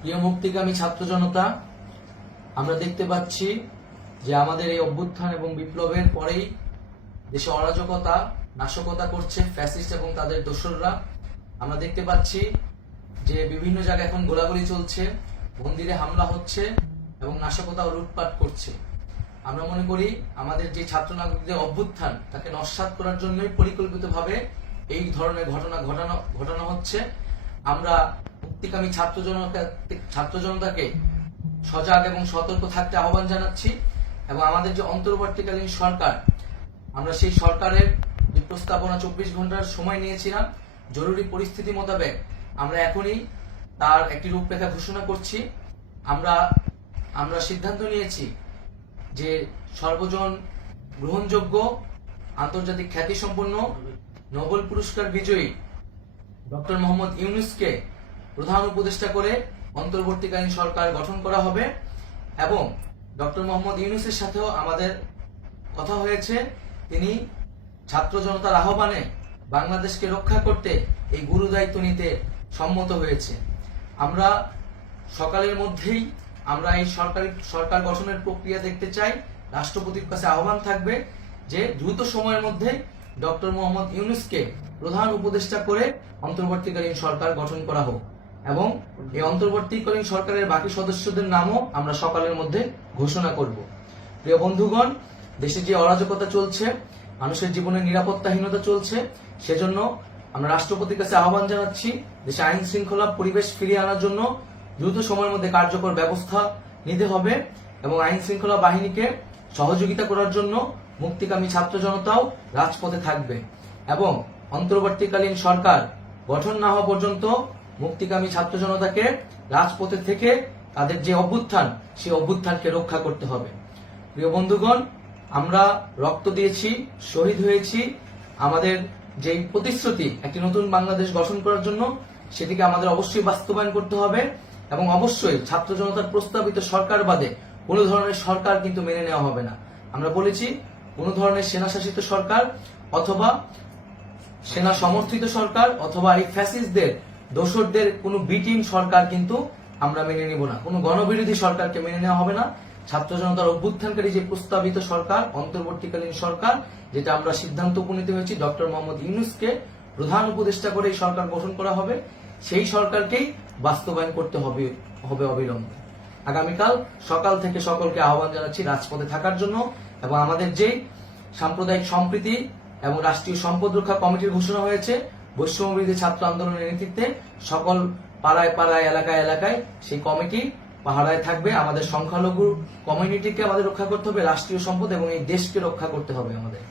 প্রিয় মুক্তিকামী ছাত্র জনতা, আমরা দেখতে পাচ্ছি যে আমাদের এই অভ্যুত্থান এবং বিপ্লবের পরেই দেশে অরাজকতা নাশকতা করছে ফ্যাসিস্ট এবং তাদের দোসররা। আমরা দেখতে পাচ্ছি যে বিভিন্ন জায়গায় এখন গোলাগুলি চলছে, মন্দিরে হামলা হচ্ছে এবং নাশকতা ও লুটপাট করছে। আমরা মনে করি আমাদের যে ছাত্র নাগরিকদের অভ্যুত্থান তাকে নস্যাৎ করার জন্যই পরিকল্পিতভাবে এই ধরনের ঘটনা হচ্ছে। আমরা মুক্তিকামী ছাত্র জনতাকে সজাগ এবং সতর্ক থাকতে আহ্বান জানাচ্ছি এবং আমাদের যে অন্তর্বর্তীকালীন সরকার, আমরা সেই সরকারের যে প্রস্তাবনা 24 ঘন্টার সময় নিয়েছিলাম, জরুরি পরিস্থিতি মোতাবেক আমরা এখনই তার একটি রূপরেখা ঘোষণা করছি। আমরা সিদ্ধান্ত নিয়েছি যে সর্বজন গ্রহণযোগ্য আন্তর্জাতিক খ্যাতিসম্পন্ন নোবেল পুরস্কার বিজয়ী ডক্টর মোহাম্মদ ইউনূসকে প্রধান উপদেষ্টা করে অন্তর্বর্তীকালীন সরকার গঠন করা হবে এবং ডক্টর মোহাম্মদ ইউনূসের সাথেও আমাদের কথা হয়েছে। তিনি ছাত্র জনতার আহ্বানে বাংলাদেশকে রক্ষা করতে এই গুরু দায়িত্ব নিতে সম্মত হয়েছে। আমরা সকালের মধ্যেই আমরা এই সরকার গঠনের প্রক্রিয়া দেখতে চাই। রাষ্ট্রপতির কাছে আহ্বান থাকবে যে দ্রুত সময়ের মধ্যে ডক্টর মোহাম্মদ ইউনূসকে প্রধান উপদেষ্টা করে অন্তর্বর্তীকালীন সরকার গঠন করা হোক এবং এই অন্তর্বর্তীকালীন সরকারের বাকি সদস্যদের নামও আমরা সকালের মধ্যে ঘোষণা করব। প্রিয় বন্ধুগণ, দেশে যে অরাজকতা চলছে, মানুষের জীবনে নিরাপত্তাহীনতা চলছে, সেজন্য আমরা রাষ্ট্রপতির কাছে আহ্বান জানাচ্ছি দেশে আইন শৃঙ্খলা পরিবেশ ফিরিয়ে আনার জন্য দ্রুত সময়ের মধ্যে কার্যকর ব্যবস্থা নিতে হবে এবং আইন শৃঙ্খলা বাহিনীকে সহযোগিতা করার জন্য মুক্তিকামী ছাত্র জনতাও রাজপথে থাকবে এবং অন্তর্বর্তীকালীন সরকার গঠন না হওয়া পর্যন্ত মুক্তিকামী ছাত্র জনতাকে রাজপথে থেকে তাদের যে অভ্যুত্থান, সেই অভ্যুত্থানকে রক্ষা করতে হবে। প্রিয় বন্ধুগণ, আমরা রক্ত দিয়েছি, শহীদ হয়েছি। আমাদের যে প্রতিশ্রুতি একটি নতুন বাংলাদেশ গঠন করার জন্য, সেটিকে আমাদের অবশ্যই বাস্তবায়ন করতে হবে এবং অবশ্যই ছাত্র জনতার প্রস্তাবিত সরকার বাদে কোনো ধরনের সরকার কিন্তু মেনে নেওয়া হবে না। আমরা বলেছি কোনো ধরনের সেনা শাসিত সরকার অথবা সেনা সমর্থিত সরকার অথবা এই ফ্যাসিস্টদের দোসরদের কোনো বিটিম সরকার কিন্তু আমরা মেনে নিব না। কোনো গণবিরোধী সরকারকে মেনে নেওয়া হবে না। ছাত্র জনতার অভ্যুত্থানকারী যে প্রস্তাবিত সরকার, অন্তর্বর্তীকালীন সরকার, যেটা আমরা সিদ্ধান্ত উপনীত হয়েছি ডক্টর মোহাম্মদ ইউনূসকে প্রধান উপদেষ্টা করে এই সরকার গঠন করা হবে, সেই সরকারকেই বাস্তবায়ন করতে হবে অবিলম্বে। আগামীকাল সকাল থেকে সকলকে আহ্বান জানাচ্ছি রাজপথে থাকার জন্য এবং আমাদের যে সাম্প্রদায়িক সম্প্রীতি এবং রাষ্ট্রীয় সম্পদ রক্ষা কমিটির ঘোষণা হয়েছে বৈষম্যবিরোধী ছাত্র আন্দোলনের নেতৃত্বে, সকল পাড়ায় পাড়ায় এলাকায় এলাকায় সেই কমিটি পাহারায় থাকবে। আমাদের সংখ্যালঘু কমিউনিটিকে আমাদের রক্ষা করতে হবে, রাষ্ট্রীয় সম্পদ এবং এই দেশকে রক্ষা করতে হবে আমাদের।